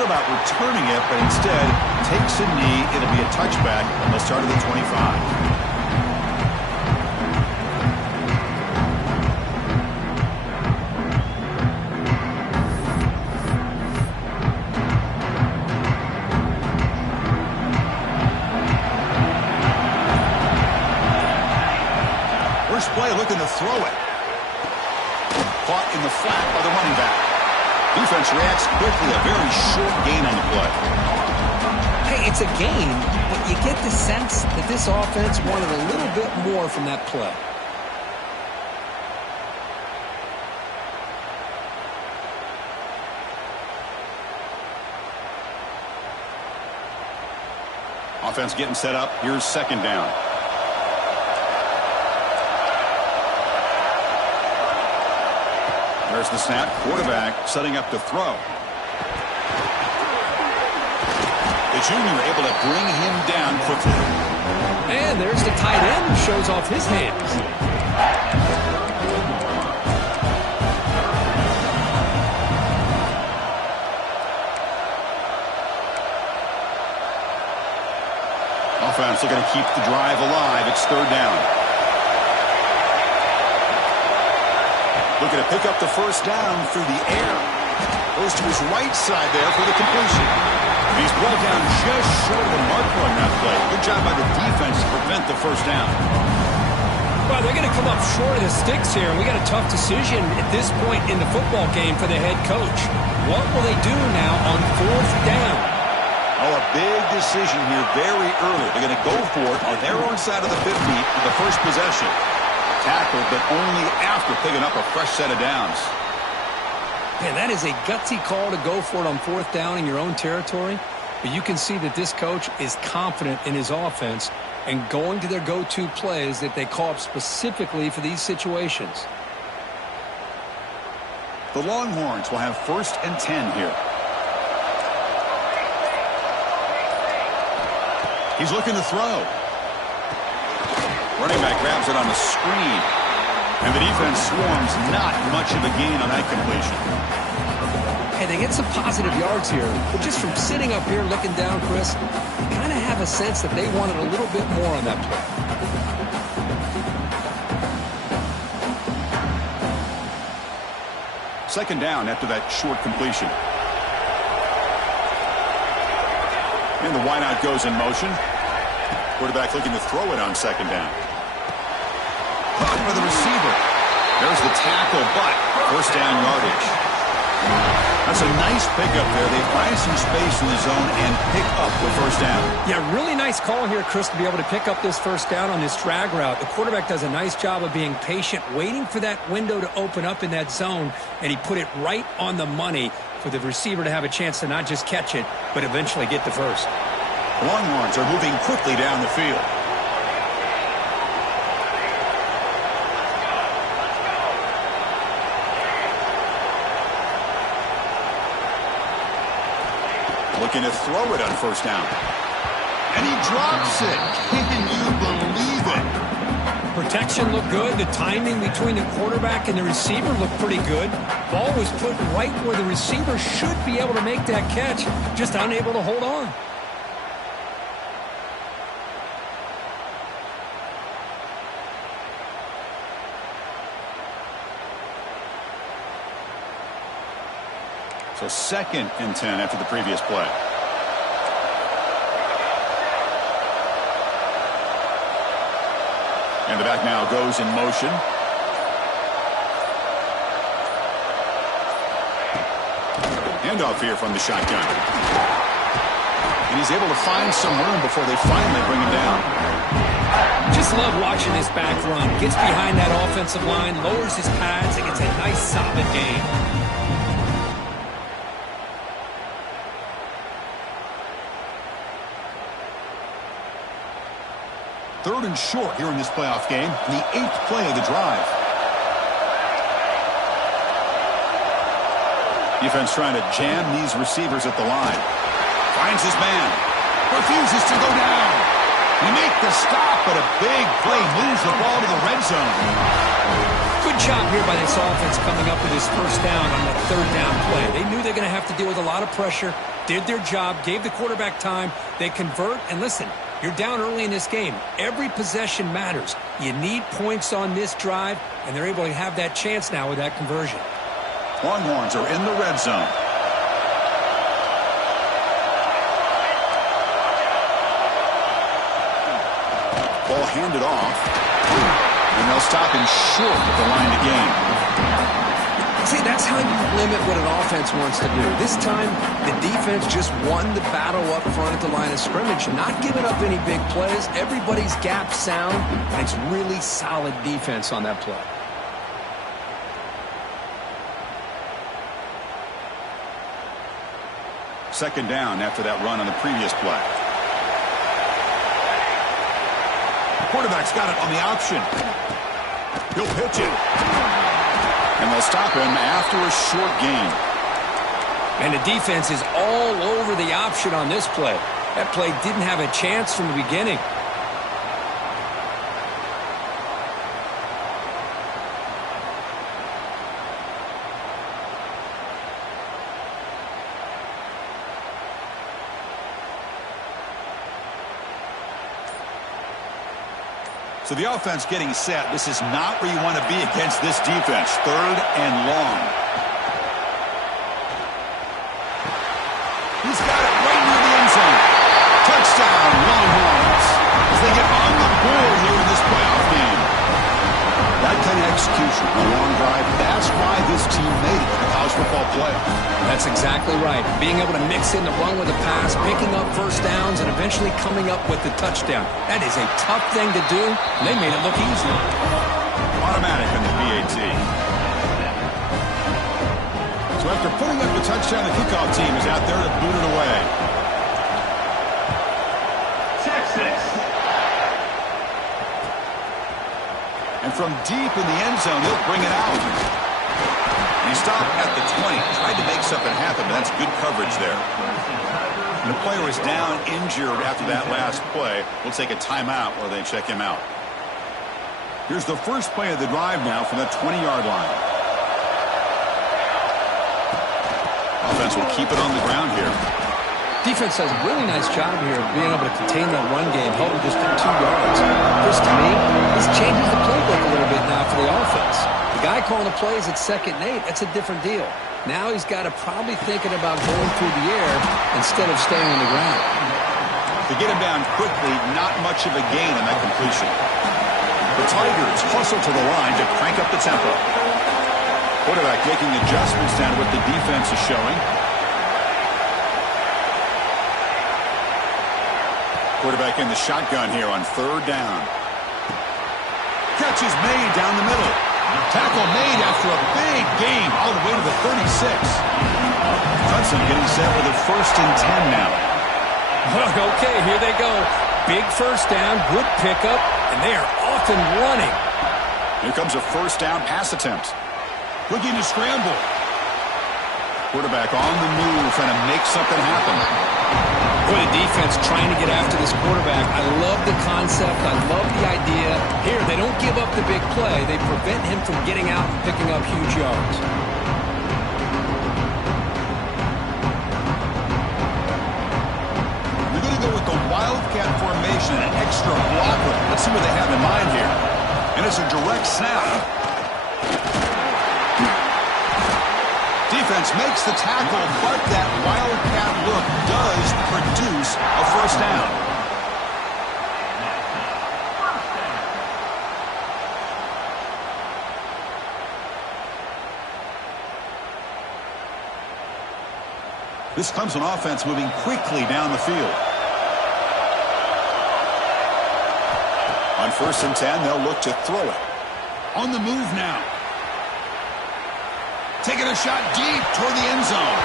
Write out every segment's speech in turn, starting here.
thought about returning it, but instead takes a knee. It'll be a touchback, and they'll start at the 25. Play looking to throw it. Caught in the flat by the running back. Defense reacts quickly. A very short gain on the play. Hey, it's a gain, but you get the sense that this offense wanted a little bit more from that play. Offense getting set up. Here's second down. There's the snap. Quarterback setting up to throw. The junior able to bring him down quickly. And there's the tight end who shows off his hands. Offense looking to keep the drive alive. It's third down. Looking to pick up the first down through the air. Goes to his right side there for the completion. He's brought down just short of the marker on that play. Good job by the defense to prevent the first down. Well, they're going to come up short of the sticks here, and we got a tough decision at this point in the football game for the head coach. What will they do now on fourth down? Oh, a big decision here very early. They're going to go for it on their own side of the 50 for the first possession. Tackle, but only after picking up a fresh set of downs. Man, that is a gutsy call to go for it on fourth down in your own territory. But you can see that this coach is confident in his offense and going to their go-to plays that they call up specifically for these situations. The Longhorns will have 1st and 10 here. He's looking to throw. Running back grabs it on the screen. And the defense swarms. Not much of a gain on that completion. Hey, they get some positive yards here. But just from sitting up here looking down, Chris, you kind of have a sense that they wanted a little bit more on that play. Second down after that short completion. And the wideout goes in motion. Quarterback looking to throw it on second down. Caught for the receiver. There's the tackle, but first down yardage. That's a nice pickup there. They find some space in the zone and pick up the first down. Yeah, really nice call here, Chris, to be able to pick up this first down on this drag route. The quarterback does a nice job of being patient, waiting for that window to open up in that zone, and he put it right on the money for the receiver to have a chance to not just catch it, but eventually get the first. Longhorns are moving quickly down the field. Looking to throw it on first down. And he drops it. Can you believe it? Protection looked good. The timing between the quarterback and the receiver looked pretty good. Ball was put right where the receiver should be able to make that catch, just unable to hold on. So 2nd and 10 after the previous play. And the back now goes in motion. Handoff here from the shotgun. And he's able to find some room before they finally bring him down. Just love watching this back run. Gets behind that offensive line, lowers his pads, and gets a nice solid gain. Third and short here in this playoff game, the 8th play of the drive. Defense trying to jam these receivers at the line. Finds his man. Refuses to go down. We make the stop, but a big play moves the ball to the red zone. Good job here by this offense coming up with this first down on the third down play. They knew they're going to have to deal with a lot of pressure, did their job, gave the quarterback time. They convert, and listen, you're down early in this game. Every possession matters. You need points on this drive, and they're able to have that chance now with that conversion. Longhorns are in the red zone. Ball handed off. And they'll stop him short at the line to gain. See, that's how you limit what an offense wants to do. This time, the defense just won the battle up front at the line of scrimmage, not giving up any big plays. Everybody's gap sound, and it's really solid defense on that play. Second down after that run on the previous play. Quarterback's got it on the option. He'll pitch it. And they'll stop him after a short gain. And the defense is all over the option on this play. That play didn't have a chance from the beginning. So the offense getting set. This is not where you want to be against this defense. Third and long. He's got it right near the end zone. Touchdown, Longhorns. As they get on the board here in this playoff game. That kind of execution on a long drive, that's why this team made it to the college football playoff. That's exactly right. Being able to mix in the run with the pass, picking up first downs, and eventually coming up with the touchdown. That is a tough thing to do, and they made it look easy. Automatic in the PAT. So after putting up the touchdown, the kickoff team is out there to boot it away. Texas. And from deep in the end zone, he'll bring it out. And he stopped at the 20. Tried to make something happen, but that's good coverage there. And the player is down, injured after that last play. We'll take a timeout while they check him out. Here's the first play of the drive now from the 20-yard line. Offense will keep it on the ground here. Defense does a really nice job here of being able to contain that run game, held him just at 2 yards. Chris, to me, this changes the playbook a little bit now for the offense. The guy calling the plays at 2nd and 8, that's a different deal. Now he's got to probably thinking about going through the air instead of staying on the ground. To get him down quickly, not much of a gain on that completion. The Tigers hustle to the line to crank up the tempo. Quarterback making adjustments down to what the defense is showing. Quarterback in the shotgun here on 3rd down. Catch is made down the middle. Tackle made after a big gain all the way to the 36. Hudson getting set with a 1st and 10 now. Okay, here they go. Big first down, good pickup, and they are off and running. Here comes a 1st down pass attempt. Looking to scramble. Quarterback on the move, trying to make something happen. Boy, the defense trying to get after this quarterback. I love the concept. I love the idea. Here, they don't give up the big play. They prevent him from getting out and picking up huge yards. They're going to go with the Wildcat formation, an extra blocker. Let's see what they have in mind here. And it's a direct snap. Defense makes the tackle, but that Wildcat look does produce a 1st down. This Clemson offense moving quickly down the field. On 1st and 10, they'll look to throw it. On the move now. Taking a shot deep toward the end zone.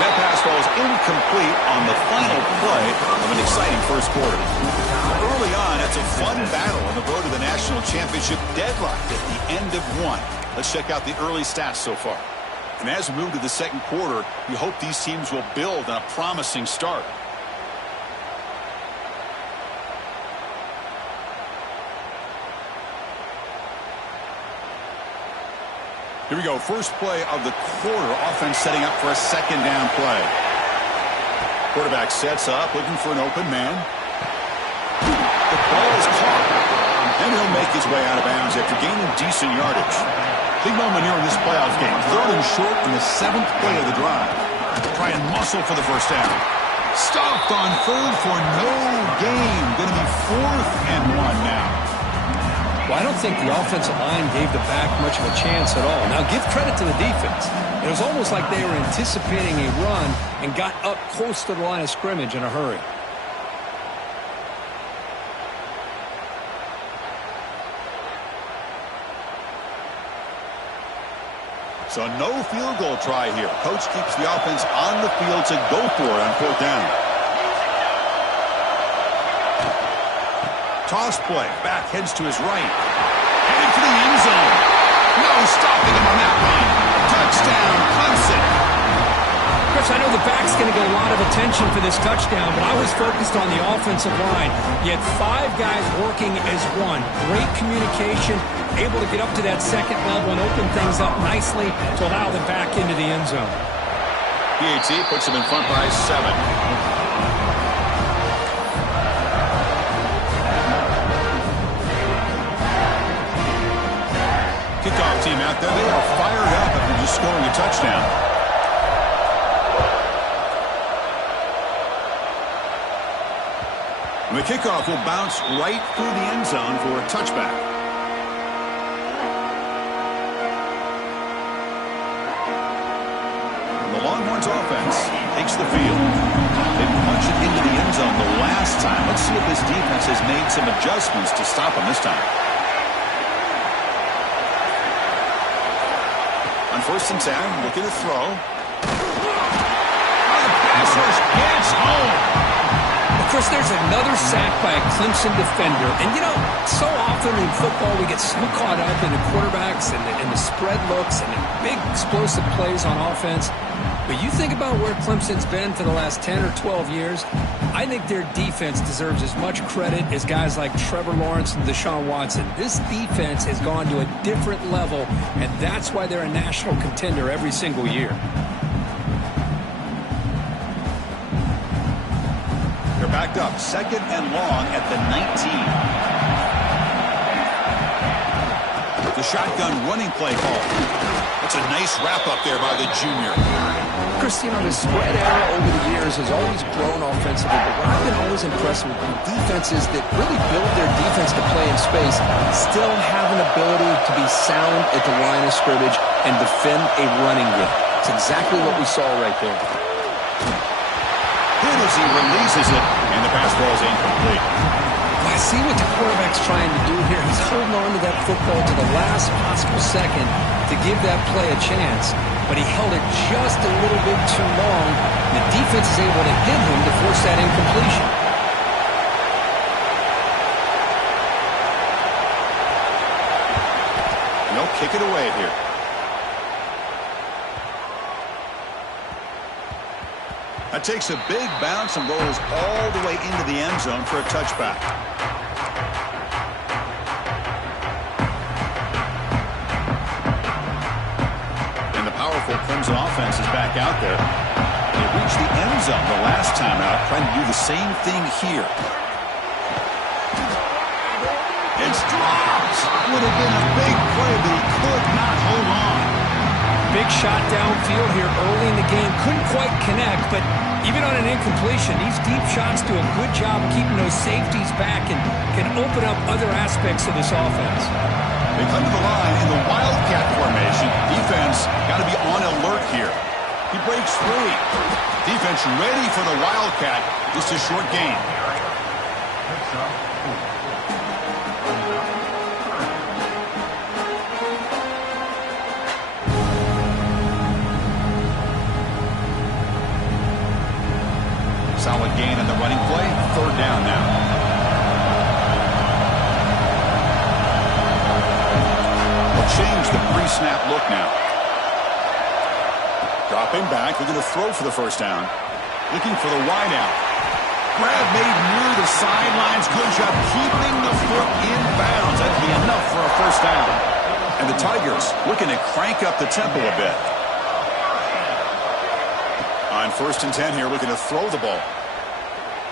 That pass falls incomplete on the final play of an exciting first quarter. Early on, it's a fun battle on the road to the national championship, deadlocked at the end of 1. Let's check out the early stats so far. And as we move to the 2nd quarter, we hope these teams will build on a promising start. Here we go. First play of the quarter. Offense setting up for a second down play. Quarterback sets up, looking for an open man. The ball is caught, and he'll make his way out of bounds after gaining decent yardage. Big moment here in this playoff game. 3rd and short in the 7th play of the drive. Try and muscle for the first down. Stopped on 3rd for no gain. Going to be 4th and 1 now. Well, I don't think the offensive line gave the back much of a chance at all. Now, give credit to the defense. It was almost like they were anticipating a run and got up close to the line of scrimmage in a hurry. So no field goal try here. Coach keeps the offense on the field to go for it on 4th down. Toss play. Back heads to his right. Headed for the end zone. No stopping him on that one. Touchdown, Clemson. Chris, I know the back's going to get a lot of attention for this touchdown, but I was focused on the offensive line. You had 5 guys working as one. Great communication, able to get up to that second level and open things up nicely to allow them back into the end zone. PAT puts him in front by 7. Kickoff team out there. They are fired up after just scoring a touchdown. And the kickoff will bounce right through the end zone for a touchback. And the Longhorns offense takes the field. They punch it into the end zone the last time. Let's see if this defense has made some adjustments to stop them this time. On 1st and 10, looking to throw. The pass rush gets home. Of course, there's another sack by a Clemson defender. And, you know, so often in football we get so caught up in the quarterbacks and the spread looks and the big explosive plays on offense. But you think about where Clemson's been for the last 10 or 12 years, I think their defense deserves as much credit as guys like Trevor Lawrence and Deshaun Watson. This defense has gone to a different level, and that's why they're a national contender every single year. They're backed up, 2nd and long at the 19. The shotgun running play call. That's a nice wrap-up there by the junior. Chris, you know, the spread era over the years has always grown offensively, but what I've been always impressed with defenses that really build their defense to play in space still have an ability to be sound at the line of scrimmage and defend a running game. It's exactly what we saw right there. Good as he releases it, and the pass ball is incomplete. Well, I see what the quarterback's trying to do here. He's holding on to that football to the last possible second to give that play a chance, but he held it just a little bit too long. The defense is able to hit him to force that incompletion. They'll kick it away here. That takes a big bounce and rolls all the way into the end zone for a touchback. And the powerful Clemson offense is back out there. They reached the end zone the last time out, trying to do the same thing here. It's dropped. Would have been a big play, but he could not hold on. Big shot downfield here early in the game. Couldn't quite connect, but even on an incompletion, these deep shots do a good job of keeping those safeties back and can open up other aspects of this offense. They come to the line in the Wildcat formation. Defense got to be on alert here. He breaks free. Defense ready for the Wildcat. Just a short gain. Solid gain in the running play. 3rd down now. They'll change the pre-snap look now. Dropping back. They're going to throw for the first down. Looking for the wide out. Grab made near the sidelines. Good job keeping the foot in bounds. That'd be enough for a first down. And the Tigers looking to crank up the tempo a bit. On 1st and 10 here, looking to throw the ball.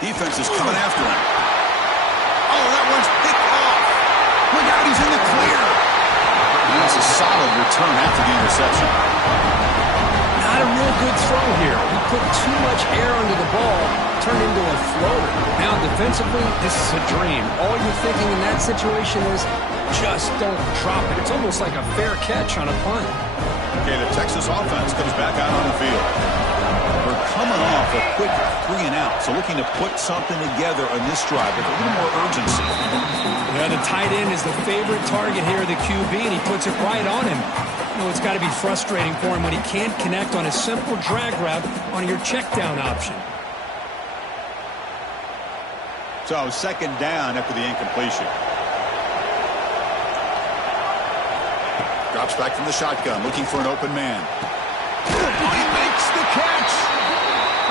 Defense is coming after him. Oh, that one's picked off. Look out, he's in the clear. And that's a solid return after the interception. Not a real good throw here. He put too much air under the ball, turned into a floater. Now defensively, this is a dream. All you're thinking in that situation is just don't drop it. It's almost like a fair catch on a punt. Okay, the Texas offense comes back out on the field. We're coming off a quick 3 and out, so looking to put something together on this drive with a little more urgency. Yeah, the tight end is the favorite target here of the QB, and he puts it right on him. You know, it's got to be frustrating for him when he can't connect on a simple drag route on your check down option. So 2nd down after the incompletion. Drops back from the shotgun, looking for an open man. He makes the catch.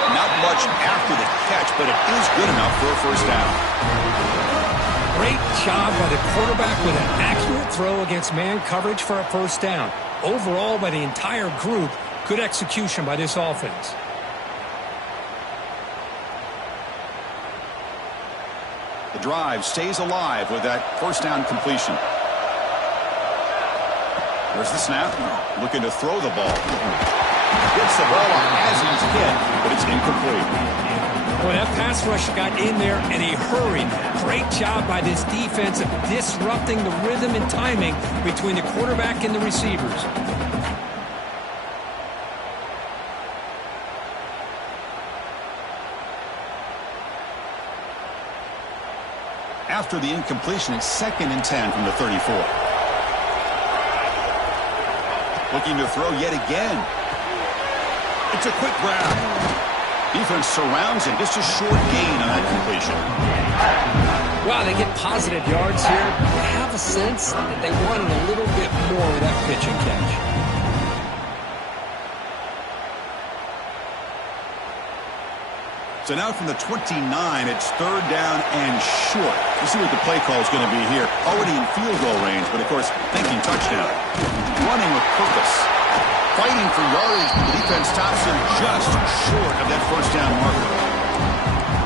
Not much after the catch, but it is good enough for a 1st down. Great job by the quarterback with an accurate throw against man coverage for a 1st down. Overall, by the entire group, good execution by this offense. The drive stays alive with that 1st down completion. There's the snap. Looking to throw the ball. Gets the ball as he's hit, but it's incomplete. Boy, that pass rush got in there in a hurry. Great job by this defense of disrupting the rhythm and timing between the quarterback and the receivers. After the incompletion, it's 2nd and 10 from the 34. Looking to throw yet again. It's a quick grab. Defense surrounds him. Just a short gain on that completion. Wow, they get positive yards here. I have a sense that they wanted a little bit more with that pitch and catch. So now from the 29, it's 3rd down and short. We'll see what the play call is going to be here. Already in field goal range, but of course, thinking touchdown. Running with purpose. Fighting for yardage, but the defense stops him just short of that 1st down marker.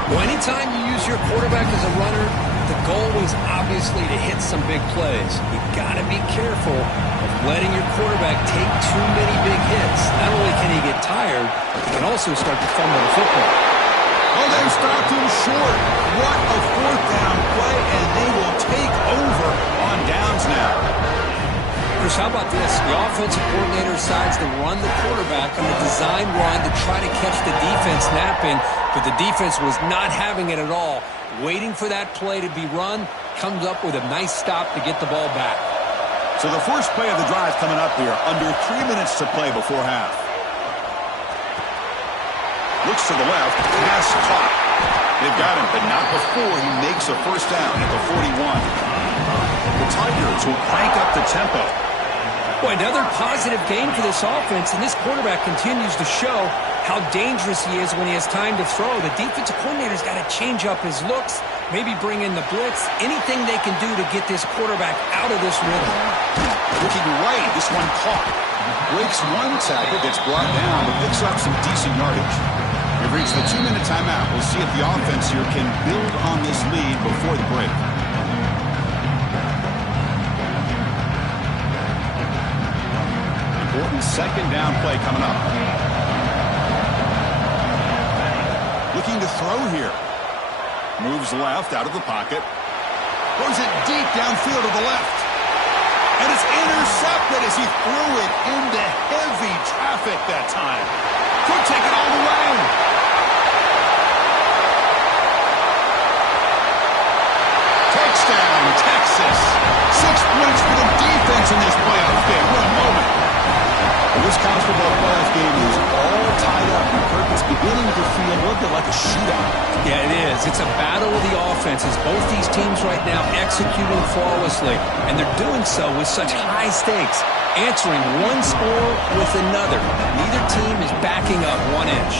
Well, anytime you use your quarterback as a runner, the goal is obviously to hit some big plays. You've got to be careful of letting your quarterback take too many big hits. Not only can he get tired, he can also start to fumble the football. Oh, they stopped him short. What a 4th down play, and they will take over on downs now. Chris, how about this? The offensive coordinator decides to run the quarterback on a design run to try to catch the defense napping, but the defense was not having it at all. Waiting for that play to be run, comes up with a nice stop to get the ball back. So the first play of the drive coming up here, under 3 minutes to play before half. Looks to the left, pass caught. They've got him, but not before he makes a 1st down at the 41. The Tigers will crank up the tempo. Boy, another positive gain for this offense, and this quarterback continues to show how dangerous he is when he has time to throw. The defensive coordinator's got to change up his looks, maybe bring in the blitz, anything they can do to get this quarterback out of this rhythm. Looking right, this one caught. Breaks one tackle, gets brought down, but picks up some decent yardage. We've reached the 2-minute timeout. We'll see if the offense here can build on this lead before the break. Important 2nd down play coming up. Looking to throw here. Moves left out of the pocket. Throws it deep downfield to the left. And it's intercepted as he threw it into heavy traffic that time. Could take it all the way. Touchdown, Texas. 6 points for the defense in this playoff game. What a moment. Well, this college football playoff game is all tied up. Kirk, it's beginning to feel a little bit like a shootout. Yeah, it is. It's a battle of the offenses. Both these teams right now executing flawlessly, and they're doing so with such high stakes, answering one score with another. Neither team is backing up 1 inch.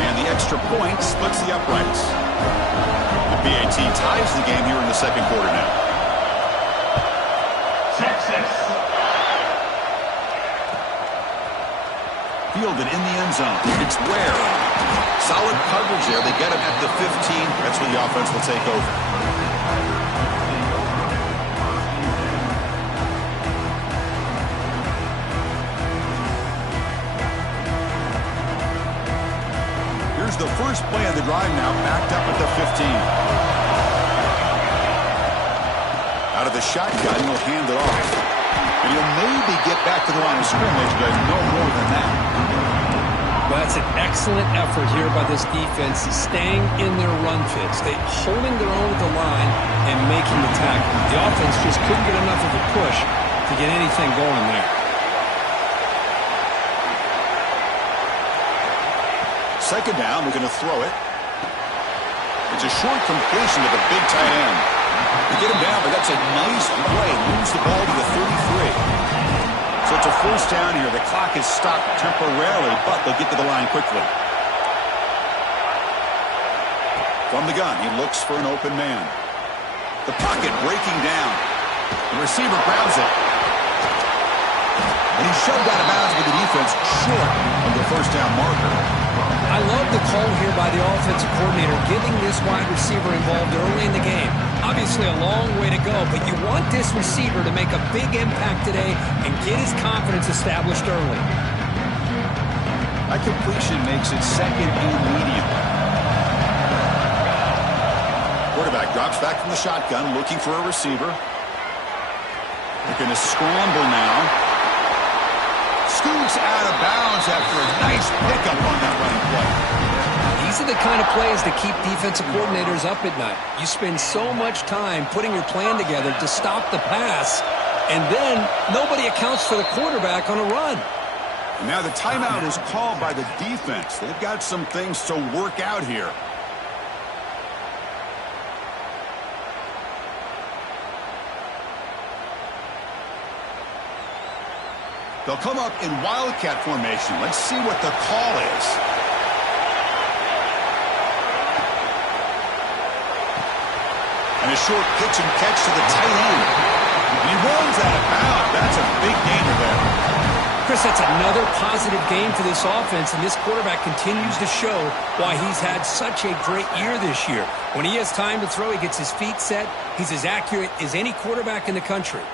And the extra point splits the uprights. The BAT ties the game here in the 2nd quarter now. Texas. Fielded in the end zone. It's Ware. Solid coverage there. They get him at the 15. That's where the offense will take over. Here's the first play of the drive now, backed up at the 15. Out of the shotgun, he'll hand it off. And he'll maybe get back to the line of scrimmage, but no more than that. Well, that's an excellent effort here by this defense, staying in their run fits. They holding their own at the line and making the tackle. The offense just couldn't get enough of a push to get anything going there. Second down, we're going to throw it. It's a short completion to the big tight end. They get him down, but that's a nice play. Moves the ball to the 33. So it's a first down here. The clock is stopped temporarily, but they'll get to the line quickly. From the gun, he looks for an open man. The pocket breaking down. The receiver grabs it. And he's shoved out of bounds with the defense short of the first down marker. I love the call here by the offensive coordinator, giving this wide receiver involved early in the game. Obviously a long way to go, but you want this receiver to make a big impact today and get his confidence established early. That completion makes it second and medium. Quarterback drops back from the shotgun, looking for a receiver. They're going to scramble now. Scoots out of bounds after a nice pickup on that running play. These are the kind of plays that keep defensive coordinators up at night. You spend so much time putting your plan together to stop the pass, and then nobody accounts for the quarterback on a run. And now the timeout is called by the defense. They've got some things to work out here. They'll come up in Wildcat formation. Let's see what the call is. And a short pitch and catch to the tight end. And he runs out of bounds. That's a big gainer there. Chris, that's another positive game for this offense, and this quarterback continues to show why he's had such a great year this year. When he has time to throw, he gets his feet set. He's as accurate as any quarterback in the country.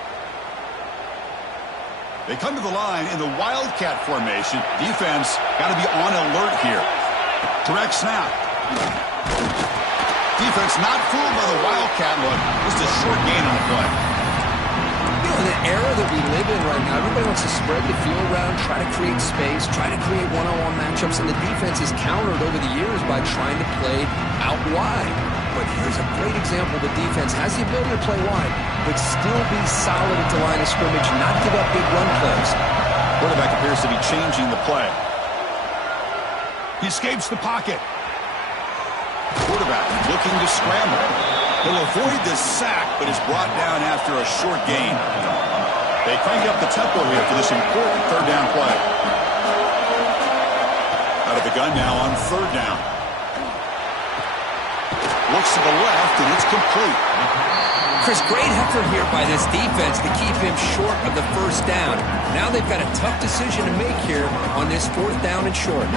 They come to the line in the Wildcat formation. Defense got to be on alert here. Direct snap. Defense not fooled by the Wildcat look. Just a short gain on the play. You know, in the era that we live in right now, everybody wants to spread the field around, try to create space, try to create one-on-one matchups, and the defense is countered over the years by trying to play out wide. But here's a great example. The defense has the ability to play wide, but still be solid at the line of scrimmage, not give up big run plays. Quarterback appears to be changing the play. He escapes the pocket. Quarterback looking to scramble. He'll avoid this sack, but is brought down after a short gain. They crank up the tempo here for this important third down play. Out of the gun now on third down. Looks to the left, and it's complete. Chris, great effort here by this defense to keep him short of the first down. Now they've got a tough decision to make here on this fourth down and short.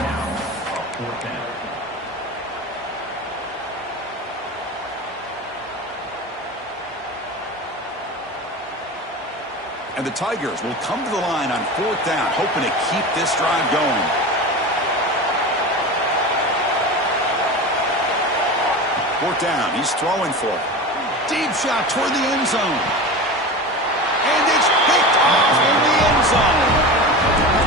And the Tigers will come to the line on fourth down, hoping to keep this drive going. Fourth down, he's throwing for it. Deep shot toward the end zone. And it's picked off in the end zone.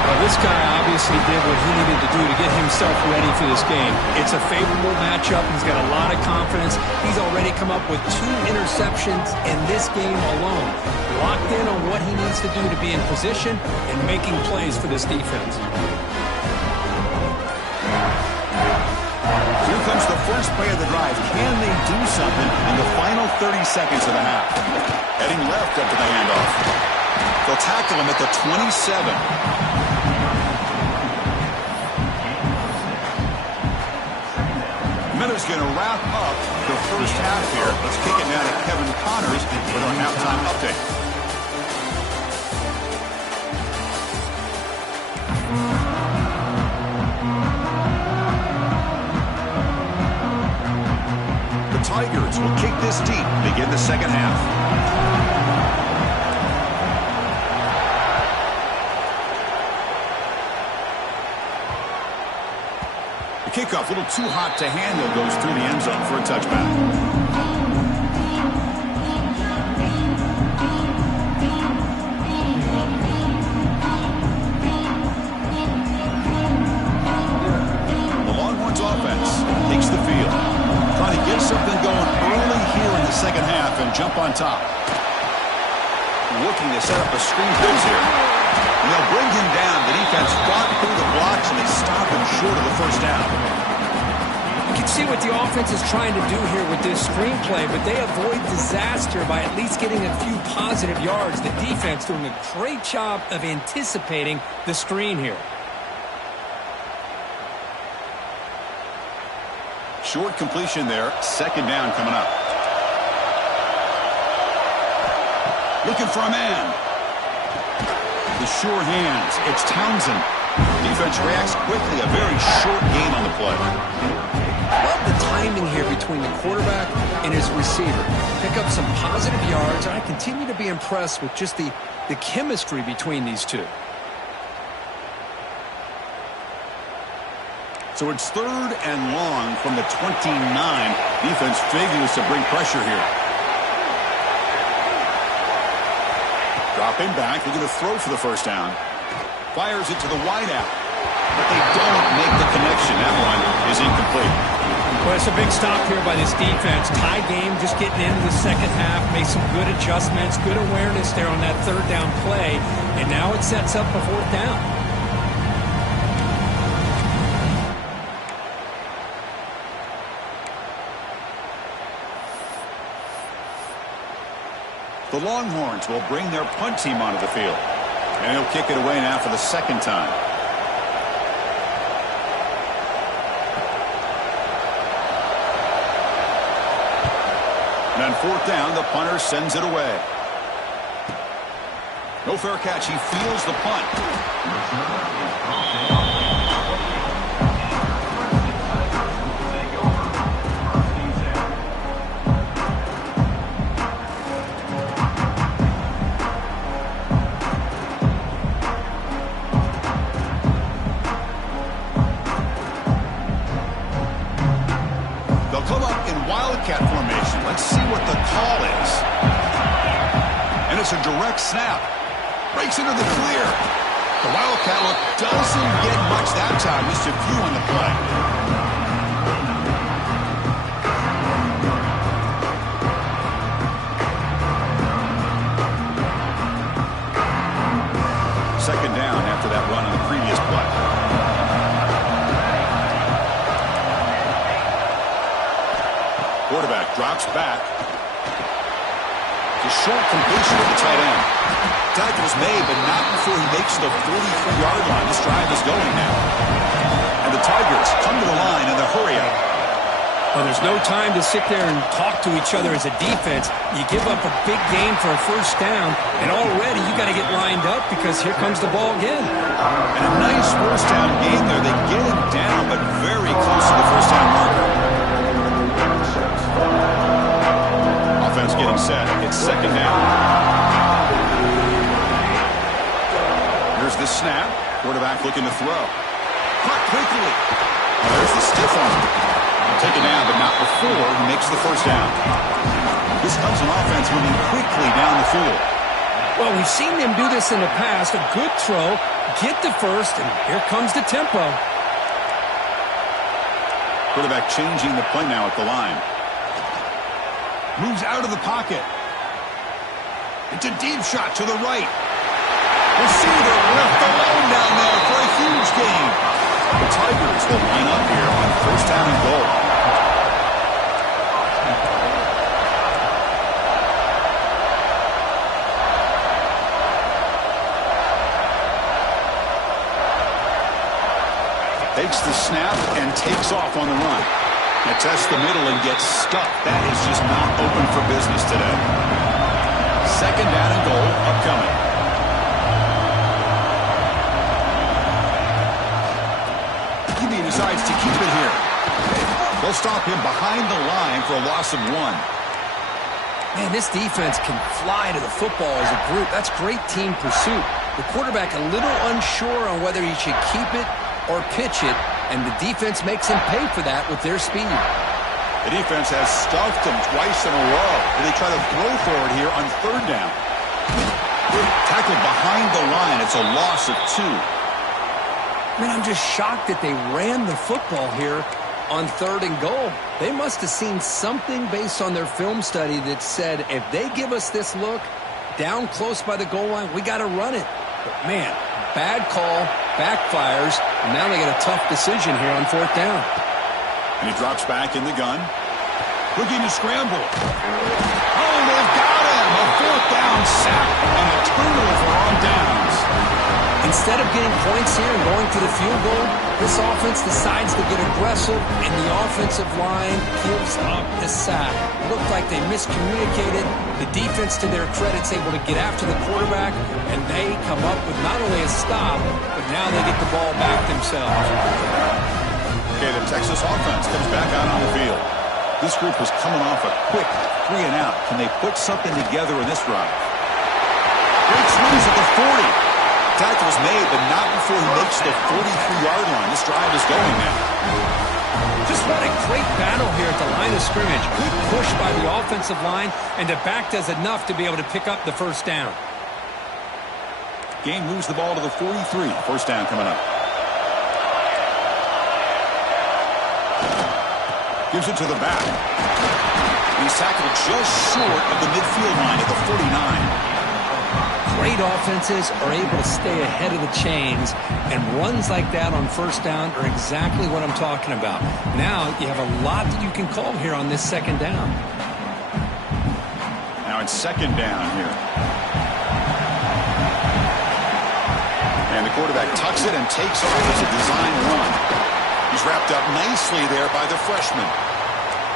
Well, this guy obviously did what he needed to do to get himself ready for this game. It's a favorable matchup. He's got a lot of confidence. He's already come up with 2 interceptions in this game alone. Locked in on what he needs to do to be in position and making plays for this defense. Here comes the first play of the drive. Can they do something in the final 30 seconds of the half? Heading left after the handoff. They'll tackle him at the 27. Miller's going to wrap up the first half here. Let's kick it down to Kevin Connors with our halftime update. second half. The kickoff, a little too hot to handle, goes through the end zone for a touchback. Takes the field. Trying to get something going early here in the second half and jump on top. Looking to set up a screen pass here. And they'll bring him down. The defense fought through the blocks and they stop him short of the first down. You can see what the offense is trying to do here with this screenplay, but they avoid disaster by at least getting a few positive yards. The defense doing a great job of anticipating the screen here. Short completion there. Second down coming up. Looking for a man. The sure hands. It's Townsend. Defense reacts quickly. A very short game on the play. Love the timing here between the quarterback and his receiver. Pick up some positive yards. I continue to be impressed with just the chemistry between these two. So it's third and long from the 29. Defense figures to bring pressure here. Dropping back, looking to throw for the first down. Fires it to the wideout. But they don't make the connection. That one is incomplete. Well, it's a big stop here by this defense. Tie game, just getting into the second half. Made some good adjustments, good awareness there on that third down play. And now it sets up a fourth down. The Longhorns will bring their punt team onto the field. And he'll kick it away now for the second time. And on fourth down, the punter sends it away. No fair catch. He feels the punt. Wildcat formation. Let's see what the call is. And it's a direct snap. Breaks into the clear. The Wildcat look doesn't get much that time. Just a few on the play. Second down after that run on the previous play. Quarterback drops back. The short completion of the tight end. Tackle's made, but not before he makes the 43-yard line. This drive is going now. And the Tigers come to the line in the hurry up. Well, there's no time to sit there and talk to each other as a defense. You give up a big gain for a first down, and already you got to get lined up because here comes the ball again. And a nice first down gain there. They get him down, but very close to the first down marker. Offense getting set. It's second down. Here's the snap. Quarterback looking to throw. Caught quickly. Oh, there's the stiff arm. Taken down, but not before he makes the first down. This comes an offense moving quickly down the field. Well, we've seen them do this in the past. A good throw, get the first, and here comes the tempo. Quarterback changing the play now at the line. Moves out of the pocket. It's a deep shot to the right. Receiver left alone down there for a huge gain. The Tigers will line up here on first down and goal. Takes the snap and takes off on the run. Now tests the middle and gets stuck. That is just not open for business today. Second down and goal upcoming. QB decides to keep it here. They'll stop him behind the line for a loss of 1. Man, this defense can fly to the football as a group. That's great team pursuit. The quarterback a little unsure on whether he should keep it or pitch it, and the defense makes him pay for that with their speed. The defense has stuffed him twice in a row. Will they try to throw for it here on third down? Tackled behind the line. It's a loss of 2. Man, I'm just shocked that they ran the football here on 3rd and goal. They must have seen something based on their film study that said, if they give us this look down close by the goal line, we got to run it. But man, bad call, backfires, and now they get a tough decision here on 4th down. And he drops back in the gun. Looking to scramble. Oh, they've got him. A 4th down sack and a turnover on downs. Instead of getting points here and going to the field goal, this offense decides to get aggressive, and the offensive line gives up the sack. It looked like they miscommunicated. The defense, to their credit, is able to get after the quarterback, and they come up with not only a stop, but now they get the ball back themselves. Okay, the Texas offense comes back out on the field. This group was coming off a quick 3 and out. Can they put something together in this drive? Great swings at the 40. Tackle's made, but not before he makes the 43-yard line. This drive is going now. Just what a great battle here at the line of scrimmage. Good push by the offensive line, and the back does enough to be able to pick up the 1st down. Game moves the ball to the 43. 1st down coming up. Gives it to the back. He's tackled just short of the midfield line at the 49. Great offenses are able to stay ahead of the chains, and runs like that on 1st down are exactly what I'm talking about. Now you have a lot that you can call here on this 2nd down. Now it's 2nd down here. And the quarterback tucks it and takes off as a design run. He's wrapped up nicely there by the freshman.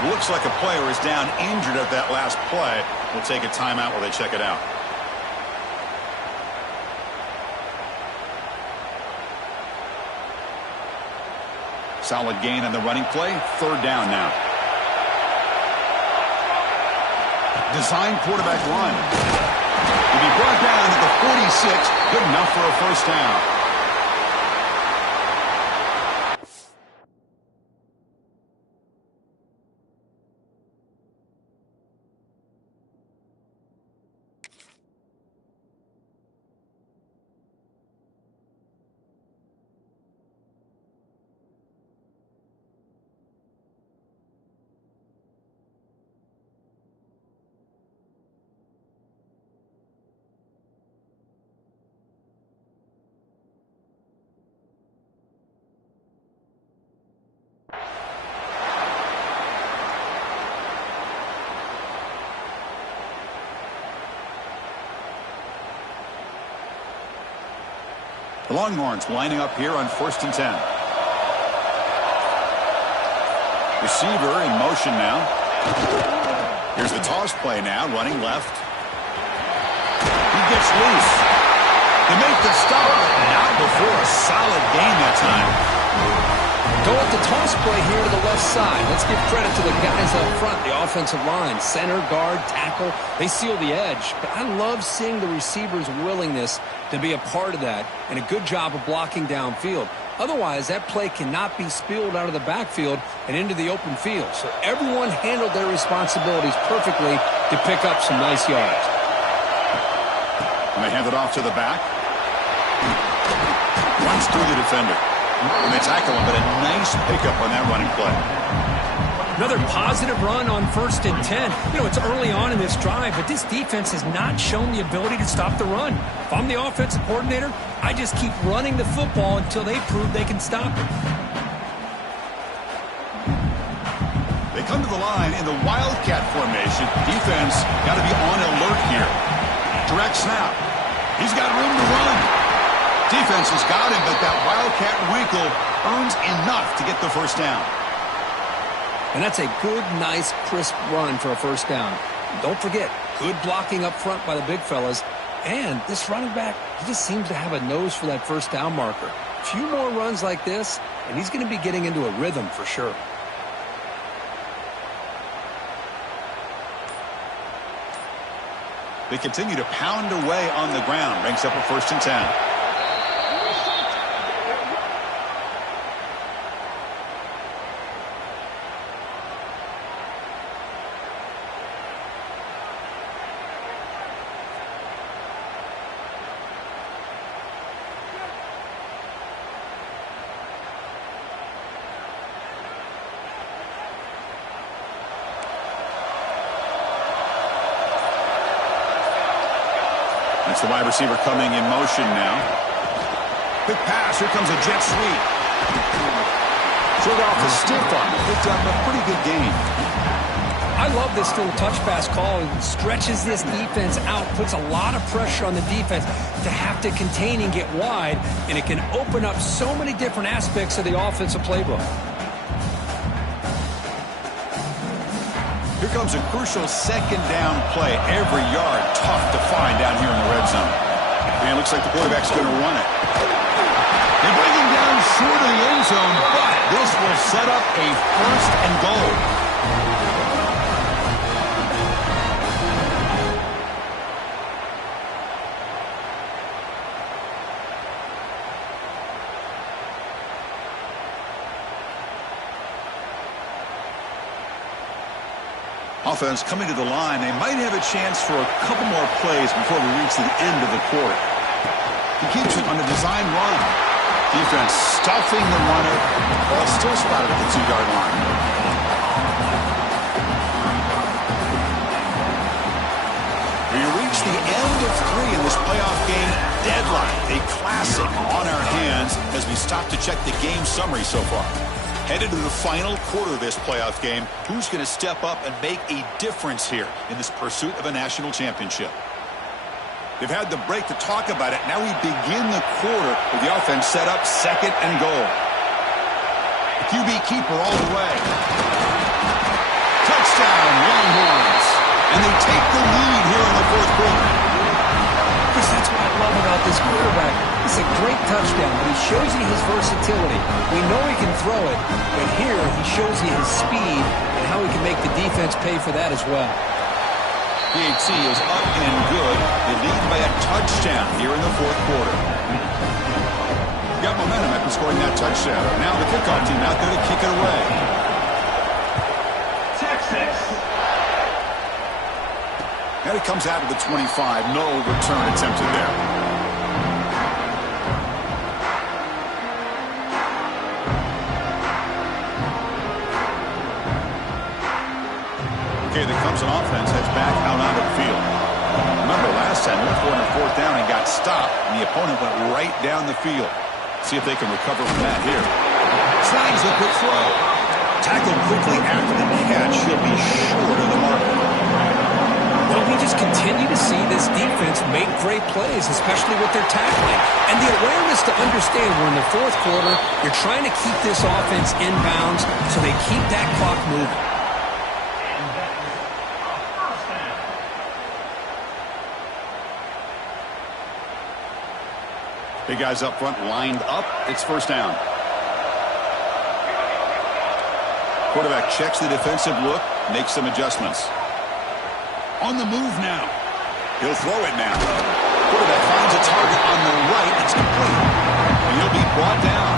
Looks like a player is down injured at that last play. We'll take a timeout while they check it out. Solid gain on the running play. 3rd down now. Design quarterback run. He'll be brought down at the 46. Good enough for a 1st down. The Longhorns lining up here on 1st and 10. Receiver in motion now. Here's the toss play now, running left. He gets loose. They make the stop, but not before a solid gain that time. Go with the toss play here to the left side. Let's give credit to the guys up front, the offensive line, center, guard, tackle. They seal the edge. But I love seeing the receiver's willingness to be a part of that, and a good job of blocking downfield. Otherwise, that play cannot be spilled out of the backfield and into the open field. So everyone handled their responsibilities perfectly to pick up some nice yards. And they hand it off to the back. Runs through the defender. And they tackle him, but a nice pickup on that running play. Another positive run on 1st and 10. You know, it's early on in this drive, but this defense has not shown the ability to stop the run. If I'm the offensive coordinator, I just keep running the football until they prove they can stop it. They come to the line in the Wildcat formation. Defense got to be on alert here. Direct snap. He's got room to run. Defense has got him, but that Wildcat wrinkle earns enough to get the 1st down. And that's a good, nice, crisp run for a 1st down. Don't forget, good blocking up front by the big fellas. And this running back, he just seems to have a nose for that 1st down marker. A few more runs like this, and he's going to be getting into a rhythm for sure. They continue to pound away on the ground. Brings up a 1st and 10. It's the wide receiver coming in motion now. Quick pass. Here comes a jet sweep. Short off the stiff arm. Picked up a pretty good gain. I love this little touch pass call. It stretches this defense out, puts a lot of pressure on the defense to have to contain and get wide, and it can open up so many different aspects of the offensive playbook. Here comes a crucial 2nd down play. Every yard tough to find down here in the red zone. And looks like the quarterback's going to run it. They bring him down short of the end zone, but this will set up a 1st and goal. Offense coming to the line. They might have a chance for a couple more plays before we reach the end of the quarter. He keeps it on the design run. Defense stuffing the runner. Ball still spotted at the 2-yard line. We reach the end of 3 in this playoff game. Deadline, a classic on our hands as we stop to check the game summary so far. Headed to the final quarter of this playoff game. Who's going to step up and make a difference here in this pursuit of a national championship? They've had the break to talk about it. Now we begin the quarter with the offense set up 2nd and goal. QB keeper all the way. Touchdown, Longhorns. And they take the lead here in the 4th quarter. Chris, that's what I love about this quarterback. It's a great touchdown, but he shows you his versatility. We know he can throw it, but here he shows you his speed and how he can make the defense pay for that as well. PHC is up and good. They lead by a touchdown here in the 4th quarter. Got momentum after scoring that touchdown. Now the kickoff team out there to kick it away. Texas. And it comes out of the 25. No return attempted there. Okay, there comes an offense that's back out onto the field. Remember, last time they went for it on 4th down and got stopped, and the opponent went right down the field. See if they can recover from that here. Snags the quick throw. Tackled quickly after the catch. He'll be short of the mark. Well, we just continue to see this defense make great plays, especially with their tackling. And the awareness to understand we're in the 4th quarter, you're trying to keep this offense in bounds so they keep that clock moving. Big guys up front lined up. It's 1st down. Quarterback checks the defensive look, makes some adjustments. On the move now. He'll throw it now. Quarterback finds a target on the right. It's complete. And he'll be brought down.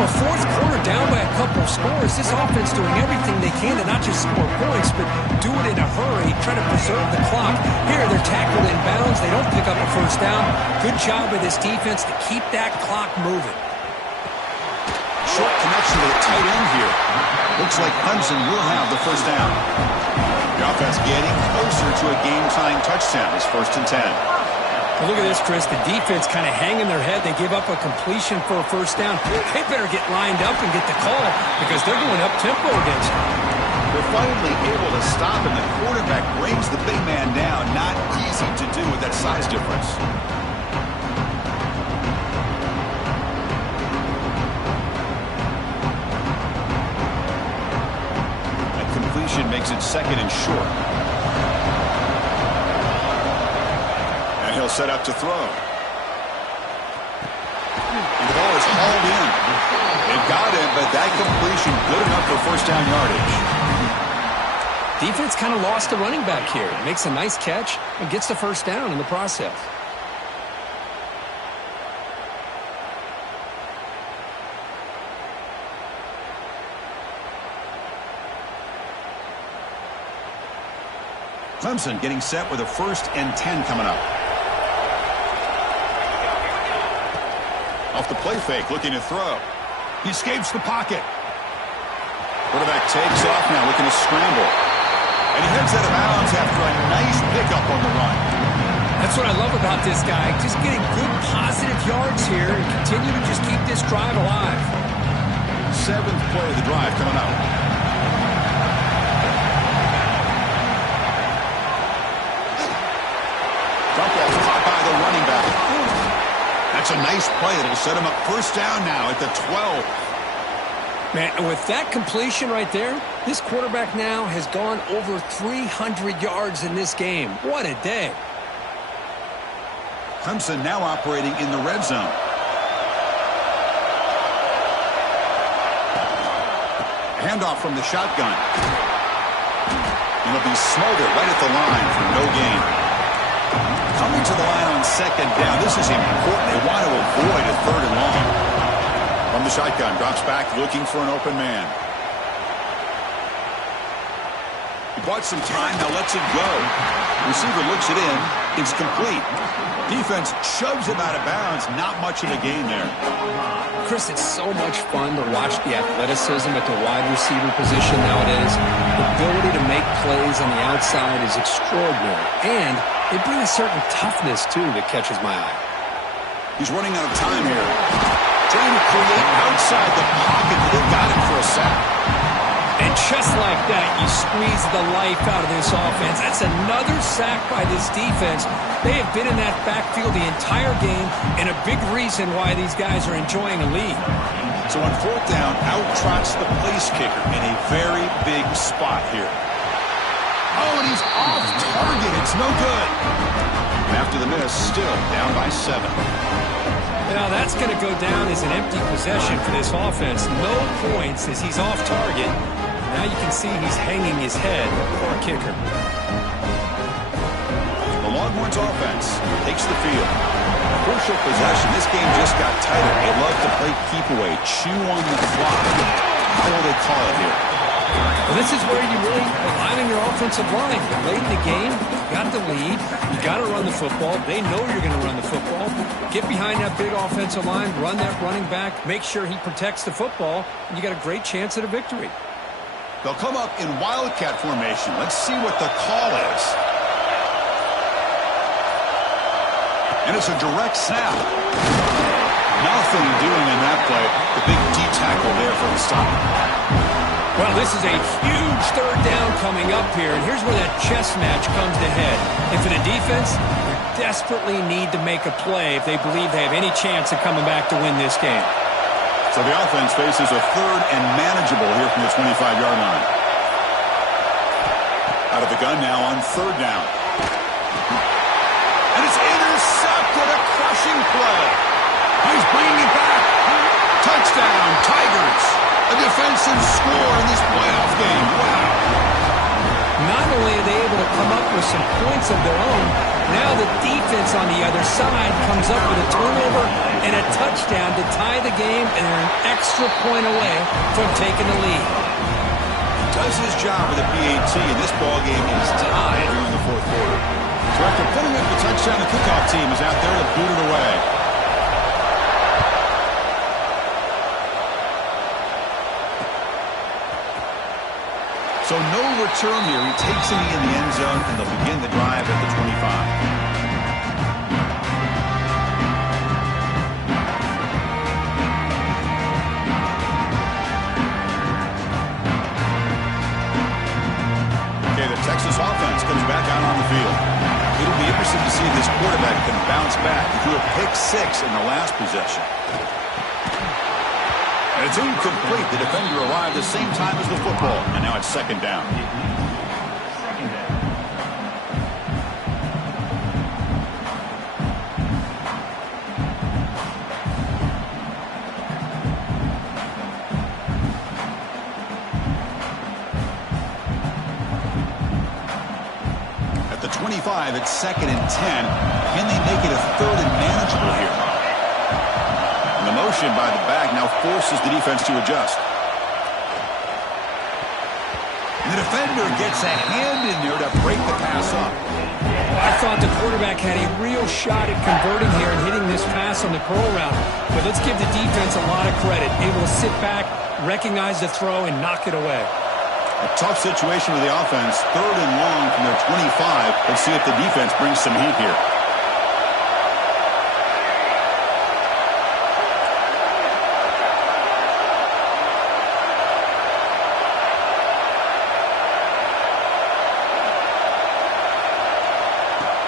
Well, 4th quarter down by a couple of scores. This offense doing everything they can to not just score points, but do it in a hurry, try to preserve the clock. Here, they're tackled in bounds. They don't pick up a 1st down. Good job by this defense to keep that clock moving. Short connection to the tight end here. Looks like Clemson will have the 1st down. The offense getting closer to a game-tying touchdown. It's 1st and 10. Well, look at this, Chris. The defense kind of hanging their head. They give up a completion for a 1st down. They better get lined up and get the call because they're going up-tempo against them. They're finally able to stop, and the quarterback brings the big man down. Not easy to do with that size difference. That completion makes it 2nd and short. And he'll set up to throw. And the ball is hauled in. They've got it, but that completion good enough for 1st down yardage. Defense kind of lost the running back here. Makes a nice catch and gets the first down in the process. Clemson getting set with a 1st and 10 coming up. Off the play fake, looking to throw. He escapes the pocket. Quarterback takes off now, looking to scramble. And he heads out of bounds after a nice pickup on the run. That's what I love about this guy. Just getting good positive yards here and continue to just keep this drive alive. 7th play of the drive coming up. Dump ball caught by the running back. That's a nice play. It'll set him up 1st down now at the 12. Man, and with that completion right there, this quarterback now has gone over 300 yards in this game. What a day. Clemson now operating in the red zone. Handoff from the shotgun. It'll be smothered right at the line for no gain. Coming to the line on 2nd down. This is important. They want to avoid a 3rd and long. From the shotgun, drops back looking for an open man. He bought some time, now lets it go. Receiver looks it in. It's complete. Defense shoves him out of bounds. Not much of a gain there. Chris, it's so much fun to watch the athleticism at the wide receiver position nowadays. The ability to make plays on the outside is extraordinary. And they bring a certain toughness, too, that catches my eye. He's running out of time here. Trying to create outside the pocket. They got it for a sack. And just like that, you squeeze the life out of this offense. That's another sack by this defense. They have been in that backfield the entire game, and a big reason why these guys are enjoying a lead. So on 4th down, out trots the place kicker in a very big spot here. Oh, and he's off target. It's no good. And after the miss, still down by 7. Now that's going to go down as an empty possession for this offense. No points as he's off target. Now you can see he's hanging his head for a kicker. The Longhorns offense takes the field. Crucial possession. This game just got tighter. They love to play keep away, chew on the clock. How will they call it here? Well, this is where you really rely on your offensive line. You're late in the game, you got the lead, you got to run the football. They know you're going to run the football. Get behind that big offensive line, run that running back, make sure he protects the football, and you got a great chance at a victory. They'll come up in wildcat formation. Let's see what the call is. And it's a direct snap. Nothing doing in that play. The big D tackle there for the stop. Well, this is a huge 3rd down coming up here, and here's where that chess match comes to head. And for the defense, they desperately need to make a play if they believe they have any chance of coming back to win this game. So the offense faces a 3rd and manageable here from the 25-yard line. Out of the gun now on 3rd down. And it's intercepted, a crushing play. He's bringing it back. Touchdown, Tigers. A defensive score in this playoff game. Wow. Not only are they able to come up with some points of their own, now the defense on the other side comes up with a turnover and a touchdown to tie the game, and they're an extra point away from taking the lead. Does his job with a PAT, and this ball game is tied here in the 4th quarter. So after putting up the touchdown, the kickoff team is out there to boot it away. So no return here. He takes it in the end zone, and they'll begin the drive at the 25. Okay, the Texas offense comes back out on the field. It'll be interesting to see if this quarterback can bounce back. He threw a pick 6 in the last possession. And it's incomplete. The defender arrived the same time as the football. And now it's 2nd down. drive at 2nd and 10. Can they make it a 3rd and manageable here? And the motion by the back now forces the defense to adjust. And the defender gets a hand in there to break the pass up. I thought the quarterback had a real shot at converting here and hitting this pass on the curl route. But let's give the defense a lot of credit. Able to sit back, recognize the throw, and knock it away. A tough situation with the offense. 3rd and long from their 25. Let's see if the defense brings some heat here.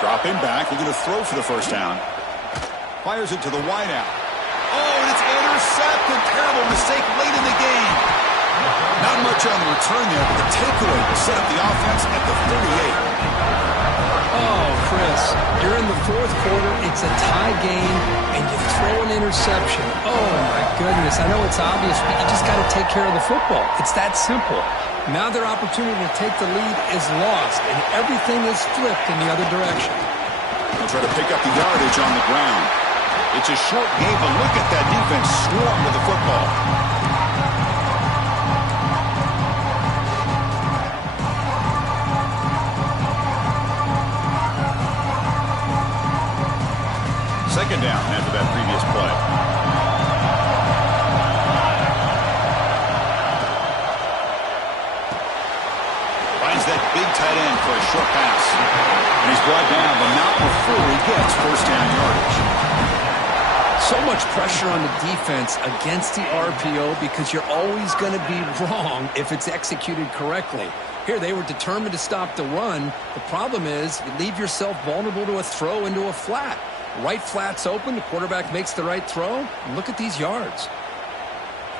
Dropping back, looking to throw for the first down. Fires it to the wideout. Oh, and it's intercepted. Terrible mistake late in the game. Not much on the return there, but the takeaway will set up the offense at the 38. Oh, Chris, you're in the 4th quarter. It's a tie game, and you throw an interception. Oh, my goodness. I know it's obvious, but you just got to take care of the football. It's that simple. Now their opportunity to take the lead is lost, and everything is flipped in the other direction. They'll try to pick up the yardage on the ground. It's a short game, but look at that defense swarm with the football. Second down after that previous play. Finds that big tight end for a short pass. And he's brought down, but not before he gets first down yardage. So much pressure on the defense against the RPO because you're always going to be wrong if it's executed correctly. Here, they were determined to stop the run. The problem is you leave yourself vulnerable to a throw into a flat. Right flat's open, the quarterback makes the right throw, and look at these yards.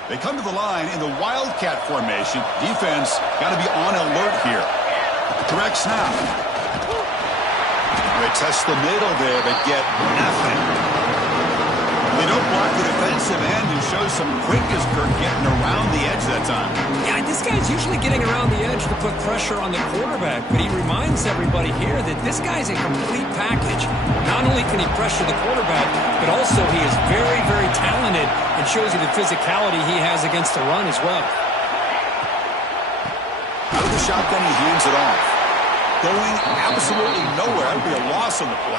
They come to the line in the Wildcat formation. Defense got to be on alert here. Direct snap. They test the middle there, but get nothing. They don't block the defensive end and show some quickness for getting around the edge that time. Yeah, this guy's usually getting around the edge to put pressure on the quarterback, but he reminds everybody here that this guy's a complete package. Not only can he pressure the quarterback, but also he is very, very talented and shows you the physicality he has against the run as well. Out of the shotgun, he hands it off. Going absolutely nowhere. That would be a loss on the play.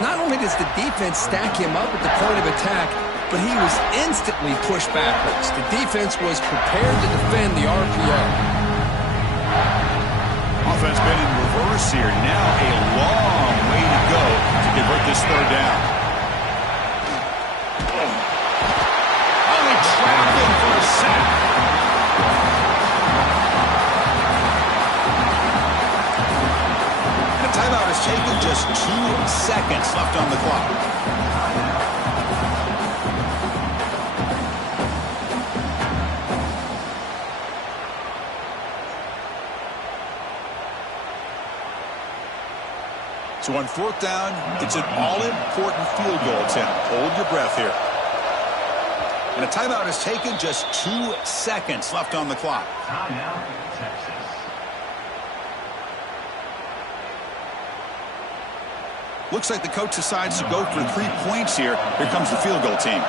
Not only does the defense stack him up at the point of attack, but he was instantly pushed backwards. The defense was prepared to defend the RPO. Offense been in reverse here. Now a long way to go to convert this 3rd down. Only trapping for a sack. Timeout is taken, just 2 seconds left on the clock. So on 4th down, it's an all-important field goal attempt. Hold your breath here. And a timeout is taken, just 2 seconds left on the clock. Timeout, Texas. Looks like the coach decides to go for 3 points here. Here comes the field goal team.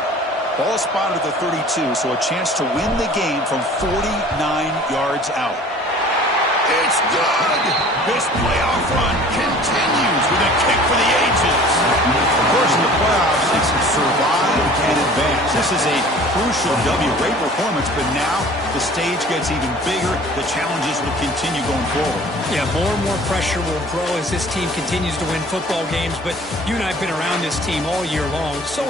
Ball spotted at the 32, so a chance to win the game from 49 yards out. It's good! This playoff run continues with a kick for the ages. Of course, in the playoffs, it's survive and advance. This is a crucial W. Great performance, but now the stage gets even bigger. The challenges will continue going forward. Yeah, more and more pressure will grow as this team continues to win football games, but you and I have been around this team all year long. So